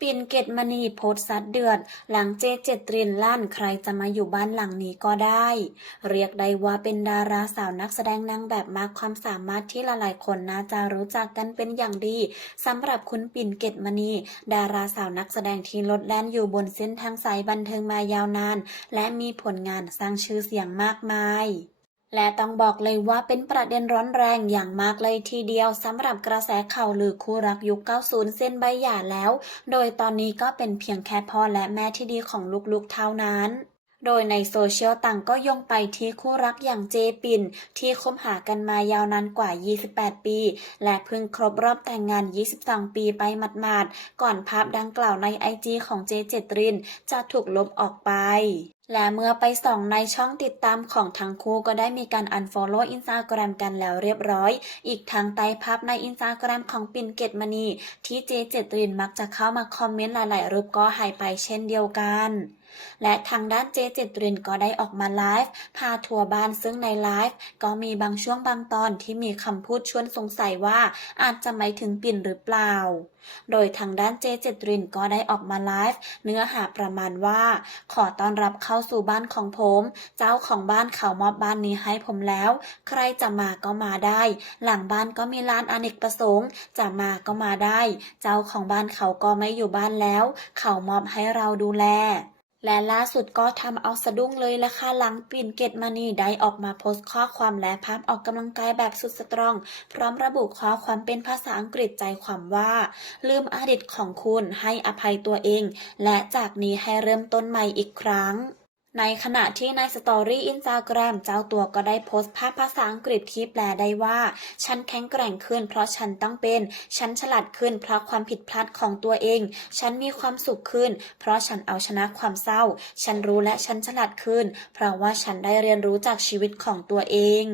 ปิ่นเกตมณีโพสซัดเดือด หลังเจเจตรินลั่นใครจะมาอยู่บ้านหลังนี้ก็ได้ เรียกได้ว่าเป็นดาราสาวนักแสดงนางแบบมากความสามารถที่หลายๆคนน่าจะรู้จักกันเป็นอย่างดีสำหรับคุณปิ่นเกตมณี ดาราสาวนักแสดงที่ลดแล่นอยู่บนเส้นทางสายบันเทิงมายาวนาน และมีผลงานสร้างชื่อเสียงมากมาย และต้องบอกเลยว่าเป็นประเด็นร้อนแรงอย่างมากเลยทีเดียวสำหรับกระแสข่าวลือคู่รักยุค 90 เส้นใบหย่าแล้ว โดยตอนนี้ก็เป็นเพียงแค่พ่อและแม่ที่ดีของลูกๆเท่านั้น โดยในโซเชียลต่างก็ยงไปที่คู่รักอย่างเจปิน ที่คบหากันมายาวนานกว่า 28 ปี และเพิ่งครบรอบแต่งงาน 22 ปีไปหมาดๆก่อนภาพดังกล่าวในไอจีของเจเจตริน จะถูกลบออกไป และเมื่อไปส่องในช่องติดตามของทั้งคู่ก็ได้มีการ unfollow Instagram กันแล้วเรียบร้อย อีกทางใต้ภาพใน Instagram ของปิ่นเกตมณี ที่เจเจตรินมักจะเข้ามาคอมเมนต์หลาย ๆ รูปก็หายไปเช่นเดียวกันและทางด้านเจเจตรินก็ได้ออกมาไลฟ์พาทัวร์บ้านซึ่งในไลฟ์ก็มีบางช่วงบางตอนที่มีคำพูดชวนสงสัยว่าอาจจะหมายถึงปิ่นหรือเปล่า โดยทางด้านเจเจตรินก็ได้ออกมาไลฟ์เนื้อหาประมาณว่า ขอต้อนรับเข้าสู่บ้านของผม เจ้าของบ้านเขามอบบ้านนี้ให้ผมแล้ว ใครจะมาก็มาได้ หลังบ้านก็มีลานอเนกประสงค์ จะมาก็มาได้ เจ้าของบ้านเขาก็ไม่อยู่บ้านแล้ว เขามอบให้เราดูแลและล่าสุดก็ทำเอาสะดุ้งเลยละค่ะหลังปิ่นเกตมานีได้ออกมาโพสต์ข้อความและภาพออกกำลังกายแบบสุดสตรอง พร้อมระบุข้อความเป็นภาษาอังกฤษใจความว่า ลืมอดีตของคุณให้อภัยตัวเอง และจากนี้ให้เริ่มต้นใหม่อีกครั้ง ในขณะที่ในสตอรี่อินสตาแกรมเจ้าตัวก็ได้โพสต์ภาพภาษาอังกฤษที่แปลได้ว่า ฉันแข็งแกร่งขึ้นเพราะฉันต้องเป็น ฉันฉลาดขึ้นเพราะความผิดพลาดของตัวเอง ฉันมีความสุขขึ้น เพราะฉันเอาชนะความเศร้า ฉันรู้และฉันฉลาดขึ้น เพราะว่าฉันได้เรียนรู้จากชีวิตของตัวเอง